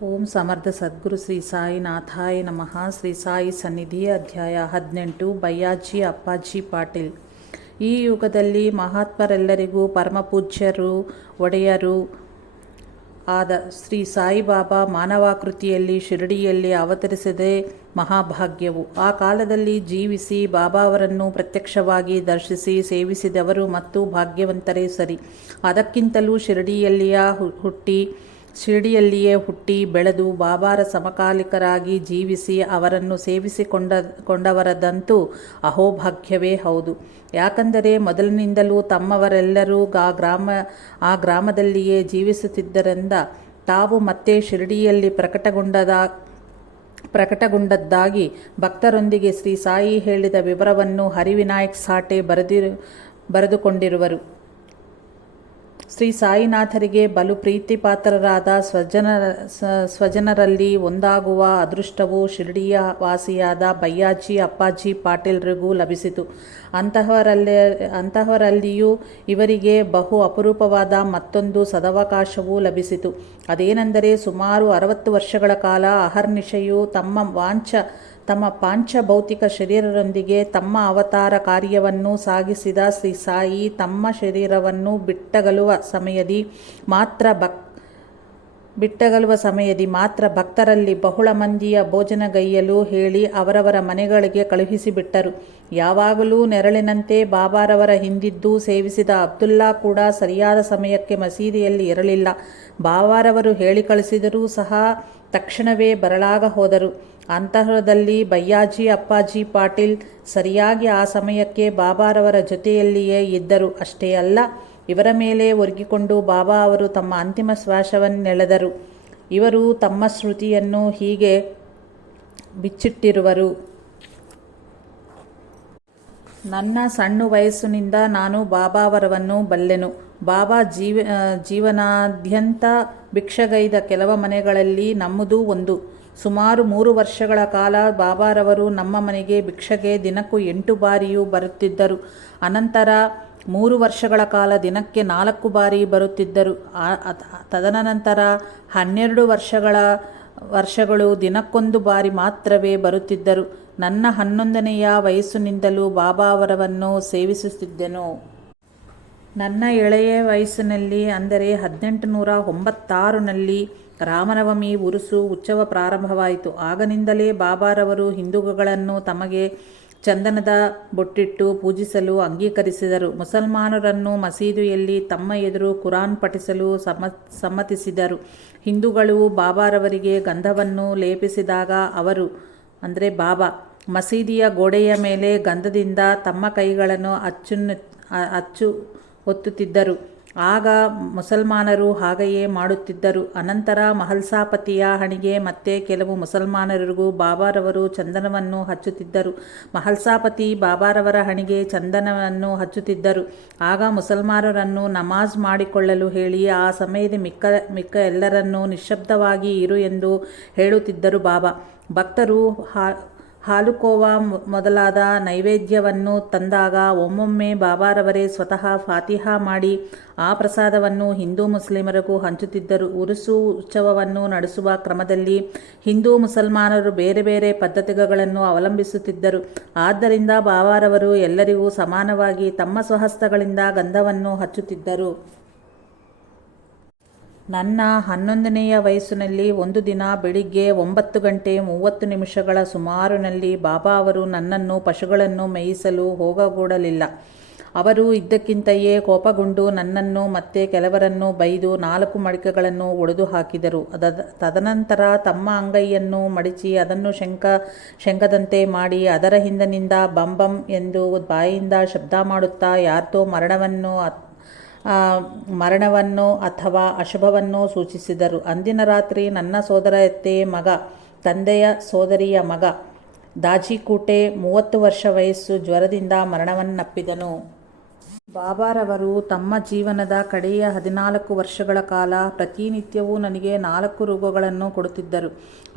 ಓಂ ಸಮರ್ಥ ಸದ್ಗುರು ಶ್ರೀ ಸಾಯಿನಾಥಾಯ ನಮಃ. ಶ್ರೀ ಸಾಯಿ ಸನ್ನಿಧಿ ಅಧ್ಯಾಯ 18. ಬಯ್ಯಾಜಿ ಅಪ್ಪಾಜಿ ಪಾಟೀಲ್. ಈ ಯುಗದಲ್ಲಿ ಮಹಾತ್ಮರೆಲ್ಲರಿಗೂ ಪರಮಪೂಜ್ಯರು ಒಡೆಯರು ಆದ ಶ್ರೀ ಸಾಯಿಬಾಬಾ ಮಾನವಾಕೃತಿಯಲ್ಲಿ ಶಿರಡಿಯಲ್ಲಿ ಅವತರಿಸಿದೆ ಮಹಾಭಾಗ್ಯವು. ಆ ಕಾಲದಲ್ಲಿ ಜೀವಿಸಿ ಬಾಬಾ ಅವರನ್ನು ಪ್ರತ್ಯಕ್ಷವಾಗಿ ದರ್ಶಿಸಿ ಸೇವಿಸಿದವರು ಮತ್ತು ಭಾಗ್ಯವಂತರೇ ಸರಿ. ಅದಕ್ಕಿಂತಲೂ ಶಿರಡಿಯಲ್ಲಿಯೇ ಹುಟ್ಟಿ ಬೆಳೆದು ಬಾಬಾರ ಸಮಕಾಲಿಕರಾಗಿ ಜೀವಿಸಿ ಅವರನ್ನು ಸೇವಿಸಿಕೊಂಡವರದಂತೂ ಅಹೋಭಾಗ್ಯವೇ ಹೌದು. ಯಾಕಂದರೆ ಮೊದಲಿನಿಂದಲೂ ತಮ್ಮವರೆಲ್ಲರೂ ಆ ಗ್ರಾಮದಲ್ಲಿಯೇ ಜೀವಿಸುತ್ತಿದ್ದರಿಂದ ತಾವು ಮತ್ತೆ ಶಿರಡಿಯಲ್ಲಿ ಪ್ರಕಟಗೊಂಡದ್ದಾಗಿ ಭಕ್ತರೊಂದಿಗೆ ಶ್ರೀ ಸಾಯಿ ಹೇಳಿದ ವಿವರವನ್ನು ಹರಿವಿನಾಯಕ್ ಸಾಟೆ ಬರೆದುಕೊಂಡಿರುವರು. ಶ್ರೀ ಸಾಯಿನಾಥರಿಗೆ ಬಲು ಪ್ರೀತಿಪಾತ್ರರಾದ ಸ್ವಜನರಲ್ಲಿ ಒಂದಾಗುವ ಅದೃಷ್ಟವು ಶಿರಡಿಯ ವಾಸಿಯಾದ ಬಯ್ಯಾಜಿ ಅಪ್ಪಾಜಿ ಪಾಟೀಲ್ರಿಗೂ ಲಭಿಸಿತು. ಅಂತಹವರಲ್ಲಿಯೂ ಇವರಿಗೆ ಬಹು ಅಪರೂಪವಾದ ಮತ್ತೊಂದು ಸದವಕಾಶವೂ ಲಭಿಸಿತು. ಅದೇನೆಂದರೆ ಸುಮಾರು 60 ವರ್ಷಗಳ ಕಾಲ ಅಹರ್ನಿಶೆಯೂ ತಮ್ಮ ಪಾಂಚಭೌತಿಕ ಶರೀರರೊಂದಿಗೆ ತಮ್ಮ ಅವತಾರ ಕಾರ್ಯವನ್ನು ಸಾಗಿಸಿದ ಶ್ರೀ ಸಾಯಿ ತಮ್ಮ ಶರೀರವನ್ನು ಬಿಟ್ಟಗಲುವ ಸಮಯದಿ ಮಾತ್ರ ಭಕ್ತರಲ್ಲಿ ಬಹಳ ಮಂದಿಯ ಭೋಜನಗೈಯಲು ಹೇಳಿ ಅವರವರ ಮನೆಗಳಿಗೆ ಕಳುಹಿಸಿಬಿಟ್ಟರು. ಯಾವಾಗಲೂ ನೆರಳಿನಂತೆ ಬಾಬಾರವರ ಹಿಂದಿದ್ದು ಸೇವಿಸಿದ ಅಬ್ದುಲ್ಲಾ ಕೂಡ ಸರಿಯಾದ ಸಮಯಕ್ಕೆ ಮಸೀದಿಯಲ್ಲಿ ಇರಲಿಲ್ಲ. ಬಾಬಾರವರು ಹೇಳಿ ಕಳಿಸಿದರೂ ಸಹ ತಕ್ಷಣವೇ ಬರಲಾಗ ಹೋದರು. ಅಂತಹದಲ್ಲಿ ಬಯ್ಯಾಜಿ ಅಪ್ಪಾಜಿ ಪಾಟೀಲ್ ಸರಿಯಾಗಿ ಆ ಸಮಯಕ್ಕೆ ಬಾಬಾರವರ ಜೊತೆಯಲ್ಲಿಯೇ ಇದ್ದರು. ಅಷ್ಟೇ ಅಲ್ಲ, ಇವರ ಮೇಲೆ ಒರಗಿಕೊಂಡು ಬಾಬಾ ಅವರು ತಮ್ಮ ಅಂತಿಮ ಶ್ವಾಸವನ್ನೆಳೆದರು. ಇವರು ತಮ್ಮ ಶ್ರುತಿಯನ್ನು ಹೀಗೆ ಬಿಚ್ಚಿಟ್ಟಿರುವರು. ನನ್ನ ಸಣ್ಣ ವಯಸ್ಸಿನಿಂದ ನಾನು ಬಾಬಾವರವನ್ನು ಬಲ್ಲೆನು. ಬಾಬಾ ಜೀವನಾದ್ಯಂತ ಭಿಕ್ಷಗೈದ ಕೆಲವು ಮನೆಗಳಲ್ಲಿ ನಮ್ಮದೂ ಒಂದು. ಸುಮಾರು 3 ವರ್ಷಗಳ ಕಾಲ ಬಾಬಾರವರು ನಮ್ಮ ಮನೆಗೆ ಭಿಕ್ಷೆಗೆ ದಿನಕ್ಕೂ 8 ಬಾರಿಯೂ ಬರುತ್ತಿದ್ದರು. ಅನಂತರ 3 ವರ್ಷಗಳ ಕಾಲ ದಿನಕ್ಕೆ 4 ಬಾರಿ ಬರುತ್ತಿದ್ದರು. ತದನಂತರ 12 ವರ್ಷಗಳು ದಿನಕ್ಕೊಂದು ಬಾರಿ ಮಾತ್ರವೇ ಬರುತ್ತಿದ್ದರು. ನನ್ನ 11ನೆಯ ವಯಸ್ಸಿನಿಂದಲೂ ಬಾಬಾ ಅವರವನ್ನು ಸೇವಿಸುತ್ತಿದ್ದೆನು. ನನ್ನ ಎಳೆಯ ವಯಸ್ಸಿನಲ್ಲಿ ಅಂದರೆ 1896ರಲ್ಲಿ ರಾಮನವಮಿ ಉರುಸು ಉತ್ಸವ ಪ್ರಾರಂಭವಾಯಿತು. ಆಗನಿಂದಲೇ ಬಾಬಾರವರು ಹಿಂದೂಗಳನ್ನು ತಮಗೆ ಚಂದನದ ಬೊಟ್ಟಿಟ್ಟು ಪೂಜಿಸಲು ಅಂಗೀಕರಿಸಿದರು. ಮುಸಲ್ಮಾನರನ್ನು ಮಸೀದಿಯಲ್ಲಿ ತಮ್ಮ ಎದುರು ಕುರಾನ್ ಪಠಿಸಲು ಸಮ್ಮತಿಸಿದರು. ಹಿಂದೂಗಳು ಬಾಬಾರವರಿಗೆ ಗಂಧವನ್ನು ಲೇಪಿಸಿದಾಗ ಅವರು ಅಂದರೆ ಬಾಬಾ ಮಸೀದಿಯ ಗೋಡೆಯ ಮೇಲೆ ಗಂಧದಿಂದ ತಮ್ಮ ಕೈಗಳನ್ನು ಅಚ್ಚು ಒತ್ತುತ್ತಿದ್ದರು. ಆಗ ಮುಸಲ್ಮಾನರು ಹಾಗೆಯೇ ಮಾಡುತ್ತಿದ್ದರು. ಅನಂತರ ಮಹಲ್ಸಾಪತಿಯ ಹಣಿಗೆ ಮತ್ತೆ ಕೆಲವು ಮುಸಲ್ಮಾನರಿಗೂ ಬಾಬಾರವರು ಚಂದನವನ್ನು ಹಚ್ಚುತ್ತಿದ್ದರು. ಮಹಲ್ಸಾಪತಿ ಬಾಬಾರವರ ಹಣಿಗೆ ಚಂದನವನ್ನು ಹಚ್ಚುತ್ತಿದ್ದರು. ಆಗ ಮುಸಲ್ಮಾನರನ್ನು ನಮಾಜ್ ಮಾಡಿಕೊಳ್ಳಲು ಹೇಳಿ ಆ ಸಮಯದ ಮಿಕ್ಕ ಎಲ್ಲರನ್ನೂ ನಿಶ್ಶಬ್ದವಾಗಿ ಇರು ಎಂದು ಹೇಳುತ್ತಿದ್ದರು. ಬಾಬಾ ಭಕ್ತರು ಹಾಲುಕೋವಾ ಮೊದಲಾದ ನೈವೇದ್ಯವನ್ನು ತಂದಾಗ ಒಮ್ಮೊಮ್ಮೆ ಬಾಬಾರವರೇ ಸ್ವತಃ ಫಾತಿಹಾ ಮಾಡಿ ಆ ಪ್ರಸಾದವನ್ನು ಹಿಂದೂ ಮುಸ್ಲಿಮರಿಗೂ ಹಂಚುತ್ತಿದ್ದರು. ಉರುಸು ಉತ್ಸವವನ್ನು ನಡೆಸುವ ಕ್ರಮದಲ್ಲಿ ಹಿಂದೂ ಮುಸಲ್ಮಾನರು ಬೇರೆ ಬೇರೆ ಪದ್ಧತಿಗಳನ್ನು ಅವಲಂಬಿಸುತ್ತಿದ್ದರು. ಆದ್ದರಿಂದ ಬಾಬಾರವರು ಎಲ್ಲರಿಗೂ ಸಮಾನವಾಗಿ ತಮ್ಮ ಸ್ವಹಸ್ತಗಳಿಂದ ಗಂಧವನ್ನು ಹಚ್ಚುತ್ತಿದ್ದರು. ನನ್ನ 11ನೆಯ ವಯಸ್ಸಿನಲ್ಲಿ ಒಂದು ದಿನ ಬೆಳಿಗ್ಗೆ 9:30 ಸುಮಾರಿನಲ್ಲಿ ಬಾಬಾ ಅವರು ನನ್ನನ್ನು ಪಶುಗಳನ್ನು ಮೇಯಿಸಲು ಹೋಗಗೊಡಲಿಲ್ಲ. ಅವರು ಇದ್ದಕ್ಕಿಂತೆಯೇ ಕೋಪಗೊಂಡು ನನ್ನನ್ನು ಮತ್ತೆ ಕೆಲವರನ್ನು ಬೈದು 4 ಮಡಿಕೆಗಳನ್ನು ಒಡೆದು ಹಾಕಿದರು. ತದನಂತರ ತಮ್ಮ ಅಂಗೈಯನ್ನು ಮಡಿಚಿ ಅದನ್ನು ಶಂಖದಂತೆ ಮಾಡಿ ಅದರ ಹಿಂದಿನಿಂದ ಬಂ ಎಂದು ಬಾಯಿಯಿಂದ ಶಬ್ದ ಮಾಡುತ್ತಾ ಯಾರ್ದೋ ಮರಣವನ್ನು ಅಥವಾ ಅಶುಭವನ್ನು ಸೂಚಿಸಿದರು. ಅಂದಿನ ರಾತ್ರಿ ನನ್ನ ಸೋದರತ್ತೆಯ ಮಗ, ತಂದೆಯ ಸೋದರಿಯ ಮಗ ದಾಜಿಕೂಟೆ 30 ವರ್ಷ ವಯಸ್ಸು ಜ್ವರದಿಂದ ಮರಣವನ್ನಪ್ಪಿದನು. ಬಾಬಾರವರು ತಮ್ಮ ಜೀವನದ ಕಡೆಯ 14 ವರ್ಷಗಳ ಕಾಲ ಪ್ರತಿನಿತ್ಯವೂ ನನಗೆ 4 ರೋಗಗಳನ್ನು ಕೊಡುತ್ತಿದ್ದರು.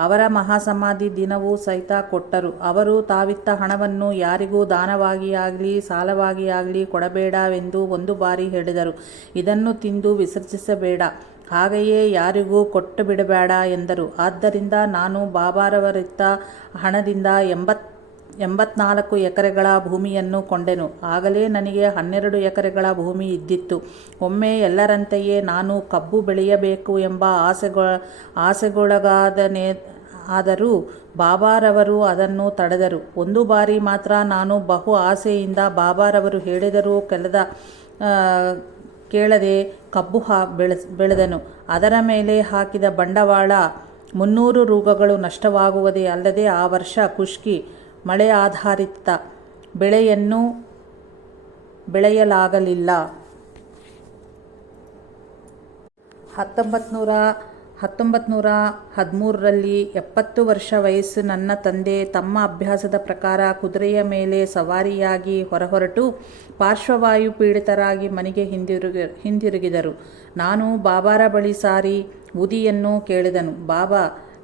ಅವರ ಮಹಾಸಮಾಧಿ ದಿನವೂ ಸಹಿತ ಕೊಟ್ಟರು. ಅವರು ತಾವಿತ್ತ ಹಣವನ್ನು ಯಾರಿಗೂ ದಾನವಾಗಿಯಾಗಲಿ ಸಾಲವಾಗಿಯಾಗಲಿ ಕೊಡಬೇಡವೆಂದು ಒಂದು ಬಾರಿ ಹೇಳಿದರು. ಇದನ್ನು ತಿಂದು ವಿಸರ್ಜಿಸಬೇಡ, ಹಾಗೆಯೇ ಯಾರಿಗೂ ಕೊಟ್ಟು ಬಿಡಬೇಡ ಎಂದರು. ಆದ್ದರಿಂದ ನಾನು ಬಾಬಾರವರಿತ್ತ ಹಣದಿಂದ 84 ಎಕರೆಗಳ ಭೂಮಿಯನ್ನು ಕೊಂಡೆನು. ಆಗಲೇ ನನಗೆ 12 ಎಕರೆಗಳ ಭೂಮಿ ಇದ್ದಿತ್ತು. ಒಮ್ಮೆ ಎಲ್ಲರಂತೆಯೇ ನಾನು ಕಬ್ಬು ಬೆಳೆಯಬೇಕು ಎಂಬ ಆಸೆಗೊಳಗಾದೆನಾದರೂ ಬಾಬಾರವರು ಅದನ್ನು ತಡೆದರು. ಒಂದು ಬಾರಿ ಮಾತ್ರ ನಾನು ಬಹು ಆಸೆಯಿಂದ ಬಾಬಾರವರು ಹೇಳಿದರೂ ಕೇಳದೆ ಕಬ್ಬು ಬೆಳೆದನು. ಅದರ ಮೇಲೆ ಹಾಕಿದ ಬಂಡವಾಳ 300 ರೂಗಳು ನಷ್ಟವಾಗುವುದೇ ಅಲ್ಲದೆ ಆ ವರ್ಷ ಖುಷ್ಕಿ ಮಳೆ ಆಧಾರಿತ ಬೆಳೆಯನ್ನು ಬೆಳೆಯಲಾಗಲಿಲ್ಲ. 1913ರಲ್ಲಿ 70 ವರ್ಷ ವಯಸ್ಸು ನನ್ನ ತಂದೆ ತಮ್ಮ ಅಭ್ಯಾಸದ ಪ್ರಕಾರ ಕುದುರೆಯ ಮೇಲೆ ಸವಾರಿಯಾಗಿ ಹೊರಟು ಪಾರ್ಶ್ವವಾಯು ಪೀಡಿತರಾಗಿ ಮನೆಗೆ ಹಿಂದಿರುಗಿದರು. ನಾನು ಬಾಬಾರ ಬಳಿ ಸಾರಿ ಊದಿಯನ್ನು ಕೇಳಿದನು. ಬಾಬಾ,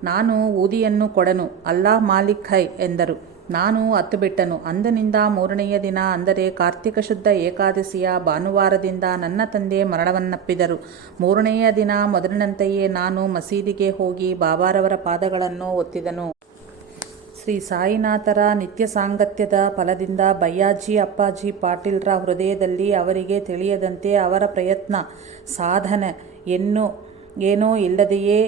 ನಾನು ಊದಿಯನ್ನು ಕೊಡನು, ಅಲ್ಲಾ ಮಾಲಿಕ್ ಹೈ ಎಂದರು. ನಾನು ಅತ್ತುಬಿಟ್ಟನು. ಅಂದಿನಿಂದ 3ನೆಯ ದಿನ, ಅಂದರೆ ಕಾರ್ತಿಕ ಶುದ್ಧ ಏಕಾದಶಿಯ ಭಾನುವಾರದಿಂದ ನನ್ನ ತಂದೆ ಮರಣವನ್ನಪ್ಪಿದರು. 3ನೆಯ ದಿನ ಮೊದಲಿನಂತೆಯೇ ನಾನು ಮಸೀದಿಗೆ ಹೋಗಿ ಬಾಬಾರವರ ಪಾದಗಳನ್ನು ಒತ್ತಿದನು. ಶ್ರೀ ಸಾಯಿನಾಥರ ನಿತ್ಯ ಸಾಂಗತ್ಯದ ಫಲದಿಂದ ಬಯ್ಯಾಜಿ ಅಪ್ಪಾಜಿ ಪಾಟೀಲ್ರ ಹೃದಯದಲ್ಲಿ ಅವರಿಗೆ ತಿಳಿಯದಂತೆ ಅವರ ಪ್ರಯತ್ನ ಸಾಧನೆ ಏನೋ ಇಲ್ಲದೆಯೇ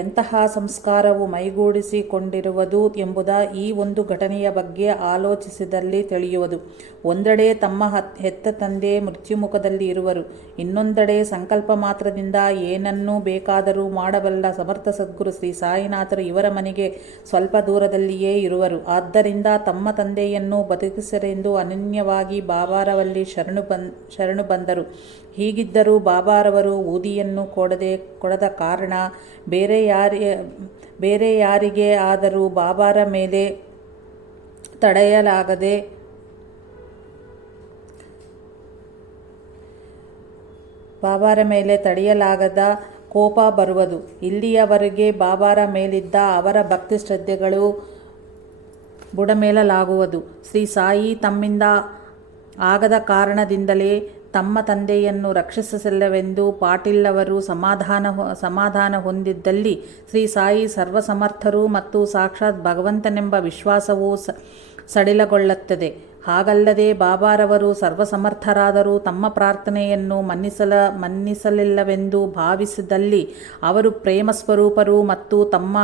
ಎಂತಹ ಸಂಸ್ಕಾರವು ಮೈಗೂಡಿಸಿಕೊಂಡಿರುವುದು ಎಂಬುದ ಈ ಒಂದು ಘಟನೆಯ ಬಗ್ಗೆ ಆಲೋಚಿಸಿದಲ್ಲಿ ತಿಳಿಯುವುದು. ಒಂದೆಡೆ ತಮ್ಮ ಹೆತ್ತ ತಂದೆ ಮೃತ್ಯುಮುಖದಲ್ಲಿ ಇರುವರು, ಇನ್ನೊಂದೆಡೆ ಸಂಕಲ್ಪ ಮಾತ್ರದಿಂದ ಏನನ್ನೂ ಬೇಕಾದರೂ ಮಾಡಬಲ್ಲ ಸಮರ್ಥ ಸದ್ಗುರು ಶ್ರೀ ಸಾಯಿನಾಥರು ಇವರ ಮನೆಗೆ ಸ್ವಲ್ಪ ದೂರದಲ್ಲಿಯೇ ಇರುವರು. ಆದ್ದರಿಂದ ತಮ್ಮ ತಂದೆಯನ್ನು ಬದುಕಿಸರೆಂದು ಅನನ್ಯವಾಗಿ ಬಾಬಾರವಲ್ಲಿ ಶರಣು ಬಂದರು. ಹೀಗಿದ್ದರೂ ಬಾಬಾರವರು ಊದಿಯನ್ನು ಕೊಡದ ಕಾರಣ ಬೇರೆ ಯಾರಿಗೆ ಆದರೂ ಬಾಬಾರ ಮೇಲೆ ತಡೆಯಲಾಗದ ಕೋಪ ಬರುವುದು. ಇಲ್ಲಿಯವರೆಗೆ ಬಾಬಾರ ಮೇಲಿದ್ದ ಅವರ ಭಕ್ತಿ ಶ್ರದ್ಧೆಗಳು ಬುಡಮೇಲಾಗುವುದು. ಶ್ರೀ ಸಾಯಿ ತಮ್ಮಿಂದ ಆಗದ ಕಾರಣದಿಂದಲೇ ತಮ್ಮ ತಂದೆಯನ್ನು ರಕ್ಷಿಸಲಿಲ್ಲವೆಂದು ಪಾಟೀಲ್ ಅವರು ಸಮಾಧಾನ ಹೊಂದಿದ್ದಲ್ಲಿ ಶ್ರೀ ಸಾಯಿ ಸರ್ವಸಮರ್ಥರು ಮತ್ತು ಸಾಕ್ಷಾತ್ ಭಗವಂತನೆಂಬ ವಿಶ್ವಾಸವು ಸಡಿಲಗೊಳ್ಳುತ್ತದೆ. ಹಾಗಲ್ಲದೆ ಬಾಬಾರವರು ಸರ್ವಸಮರ್ಥರಾದರೂ ತಮ್ಮ ಪ್ರಾರ್ಥನೆಯನ್ನು ಮನ್ನಿಸಲಿಲ್ಲವೆಂದು ಭಾವಿಸಿದಲ್ಲಿ ಅವರು ಪ್ರೇಮ ಸ್ವರೂಪರು ಮತ್ತು ತಮ್ಮ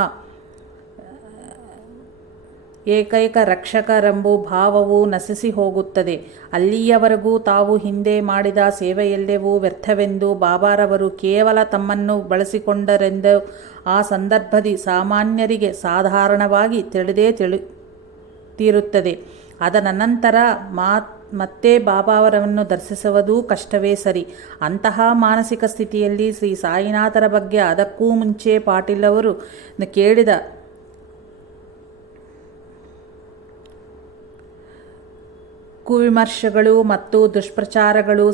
ಏಕೈಕ ರಕ್ಷಕರೆಂಬ ಭಾವವು ನಶಿಸಿ ಹೋಗುತ್ತದೆ. ಅಲ್ಲಿಯವರೆಗೂ ತಾವು ಹಿಂದೆ ಮಾಡಿದ ಸೇವೆಯೆಲ್ಲವೂ ವ್ಯರ್ಥವೆಂದು ಬಾಬಾರವರು ಕೇವಲ ತಮ್ಮನ್ನು ಬಳಸಿಕೊಂಡರೆಂದು ಆ ಸಂದರ್ಭದಲ್ಲಿ ಸಾಮಾನ್ಯರಿಗೆ ಸಾಧಾರಣವಾಗಿ ತಿಳಿದೇ ತೀರುತ್ತದೆ. ಅದನಂತರ ಮತ್ತೆ ಬಾಬಾರವನ್ನು ದರ್ಶಿಸುವುದು ಕಷ್ಟವೇ ಸರಿ. ಅಂತಹ ಮಾನಸಿಕ ಸ್ಥಿತಿಯಲ್ಲಿ ಶ್ರೀ ಸಾಯಿನಾಥರ ಬಗ್ಗೆ ಅದಕ್ಕೂ ಮುಂಚೆ ಪಾಟೀಲ್ ಅವರು ಕೇಳಿದ ಕುವಿಮರ್ಶೆಗಳು ಮತ್ತು ದುಷ್ಪ್ರಚಾರಗಳು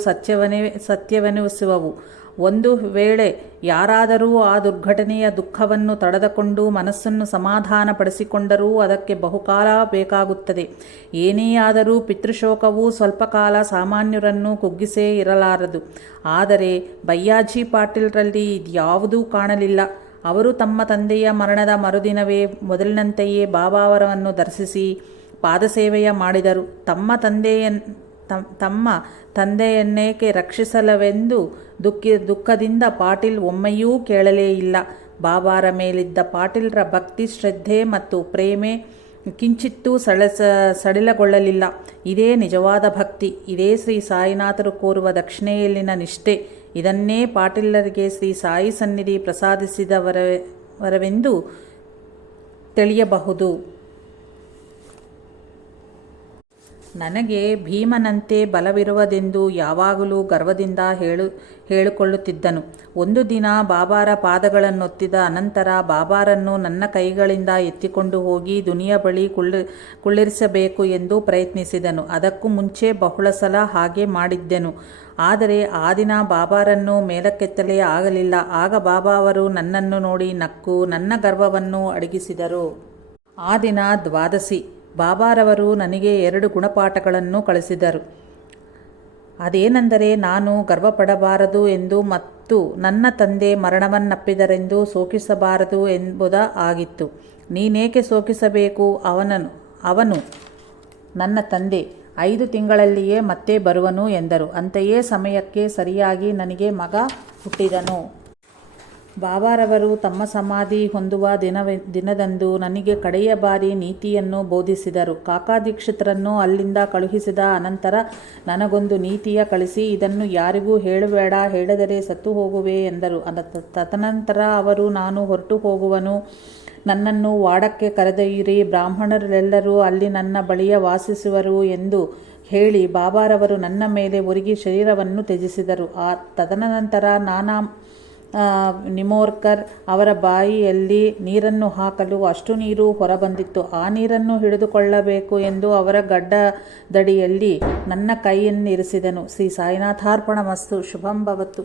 ಸತ್ಯವೆನಿಸುವವು. ಒಂದು ವೇಳೆ ಯಾರಾದರೂ ಆ ದುರ್ಘಟನೆಯ ದುಃಖವನ್ನು ತಡೆದುಕೊಂಡು ಮನಸ್ಸನ್ನು ಸಮಾಧಾನಪಡಿಸಿಕೊಂಡರೂ ಅದಕ್ಕೆ ಬಹುಕಾಲ ಬೇಕಾಗುತ್ತದೆ. ಏನೇ ಆದರೂ ಪಿತೃಶೋಕವು ಸ್ವಲ್ಪ ಕಾಲ ಸಾಮಾನ್ಯರನ್ನು ಕುಗ್ಗಿಸೇ ಇರಲಾರದು. ಆದರೆ ಬಯ್ಯಾಜಿ ಪಾಟೀಲ್ರಲ್ಲಿ ಇದ್ಯಾವುದೂ ಕಾಣಲಿಲ್ಲ. ಅವರು ತಮ್ಮ ತಂದೆಯ ಮರಣದ ಮರುದಿನವೇ ಮೊದಲಿನಂತೆಯೇ ಬಾಬಾರವನ್ನು ದರ್ಶಿಸಿ ಪಾದಸೇವೆಯ ಮಾಡಿದರು. ತಮ್ಮ ತಂದೆಯನ್ನೇಕೆ ರಕ್ಷಿಸಲವೆಂದು ದುಃಖದಿಂದ ಪಾಟೀಲ್ ಒಮ್ಮೆಯೂ ಕೇಳಲೇ ಇಲ್ಲ. ಬಾಬಾರ ಮೇಲಿದ್ದ ಪಾಟೀಲ್ರ ಭಕ್ತಿ ಶ್ರದ್ಧೆ ಮತ್ತು ಪ್ರೇಮೆ ಕಿಂಚಿತ್ತೂ ಸಡಿಲಗೊಳ್ಳಲಿಲ್ಲ. ಇದೇ ನಿಜವಾದ ಭಕ್ತಿ, ಇದೇ ಶ್ರೀ ಸಾಯಿನಾಥರು ಕೋರುವ ದಕ್ಷಿಣೆಯಲ್ಲಿನ ನಿಷ್ಠೆ. ಇದನ್ನೇ ಪಾಟೀಲರಿಗೆ ಶ್ರೀ ಸಾಯಿ ಸನ್ನಿಧಿ ಪ್ರಸಾದಿಸಿದವರೆಂದು ತಿಳಿಯಬಹುದು. ನನಗೆ ಭೀಮನಂತೆ ಬಲವಿರುವುದೆಂದು ಯಾವಾಗಲೂ ಗರ್ವದಿಂದ ಹೇಳಿಕೊಳ್ಳುತ್ತಿದ್ದನು. ಒಂದು ದಿನ ಬಾಬಾರ ಪಾದಗಳನ್ನೊತ್ತಿದ ಅನಂತರ ಬಾಬಾರನ್ನು ನನ್ನ ಕೈಗಳಿಂದ ಎತ್ತಿಕೊಂಡು ಹೋಗಿ ದುನಿಯ ಬಳಿ ಕುಳ್ಳಿರಿಸಬೇಕು ಎಂದು ಪ್ರಯತ್ನಿಸಿದನು. ಅದಕ್ಕೂ ಮುಂಚೆ ಬಹಳ ಸಲ ಹಾಗೆ ಮಾಡಿದ್ದೆನು. ಆದರೆ ಆ ದಿನ ಬಾಬಾರನ್ನು ಮೇಲಕ್ಕೆತ್ತಲೇ ಆಗಲಿಲ್ಲ. ಆಗ ಬಾಬಾ ಅವರು ನನ್ನನ್ನು ನೋಡಿ ನಕ್ಕು ನನ್ನ ಗರ್ವವನ್ನು ಅಡಗಿಸಿದರು. ಆ ದಿನ ದ್ವಾದಶಿ. ಬಾಬಾರವರು ನನಗೆ 2 ಗುಣಪಾಠಗಳನ್ನು ಕಲಿಸಿದರು. ಅದೇನೆಂದರೆ ನಾನು ಗರ್ವಪಡಬಾರದು ಎಂದು ಮತ್ತು ನನ್ನ ತಂದೆ ಮರಣವನ್ನಪ್ಪಿದರೆಂದು ಶೋಕಿಸಬಾರದು ಎಂಬುದ ಆಗಿತ್ತು. ನೀನೇಕೆ ಶೋಕಿಸಬೇಕು? ಅವನು ನನ್ನ ತಂದೆ 5 ತಿಂಗಳಲ್ಲಿಯೇ ಮತ್ತೆ ಬರುವನು ಎಂದರು. ಅಂತೆಯೇ ಸಮಯಕ್ಕೆ ಸರಿಯಾಗಿ ನನಗೆ ಮಗ ಹುಟ್ಟಿದನು. ಬಾಬಾರವರು ತಮ್ಮ ಸಮಾಧಿ ಹೊಂದುವ ದಿನದಂದು ನನಗೆ ಕಡೆಯ ಬಾರಿ ನೀತಿಯನ್ನು ಬೋಧಿಸಿದರು. ಕಾಕಾ ದೀಕ್ಷಿತರನ್ನು ಅಲ್ಲಿಂದ ಕಳುಹಿಸಿದ ಅನಂತರ ನನಗೊಂದು ನೀತಿಯ ಕಳಿಸಿ, ಇದನ್ನು ಯಾರಿಗೂ ಹೇಳಬೇಡ, ಹೇಳಿದರೆ ಸತ್ತು ಹೋಗುವೆ ಎಂದರು. ತದನಂತರ ಅವರು, ನಾನು ಹೊರಟು ಹೋಗುವನು, ನನ್ನನ್ನು ವಾಡಕ್ಕೆ ಕರೆದೊಯ್ಯಿರಿ, ಬ್ರಾಹ್ಮಣರೆಲ್ಲರೂ ಅಲ್ಲಿ ನನ್ನ ಬಳಿಯ ವಾಸಿಸುವರು ಎಂದು ಹೇಳಿ ಬಾಬಾರವರು ನನ್ನ ಮೇಲೆ ಒರಗಿ ಶರೀರವನ್ನು ತ್ಯಜಿಸಿದರು. ತದನಂತರ ನಾನಾ ನಿಮೋರ್ಕರ್ ಅವರ ಬಾಯಿಯಲ್ಲಿ ನೀರನ್ನು ಹಾಕಲು ಅಷ್ಟು ನೀರು ಹೊರಬಂದಿತ್ತು. ಆ ನೀರನ್ನು ಹಿಡಿದುಕೊಳ್ಳಬೇಕು ಎಂದು ಅವರ ಗಡ್ಡದಡಿಯಲ್ಲಿ ನನ್ನ ಕೈಯನ್ನಿರಿಸಿದನು. ಶ್ರೀ ಸಾಯಿನಾಥಾರ್ಪಣ ಮಸ್ತು. ಶುಭಂ ಭವತು.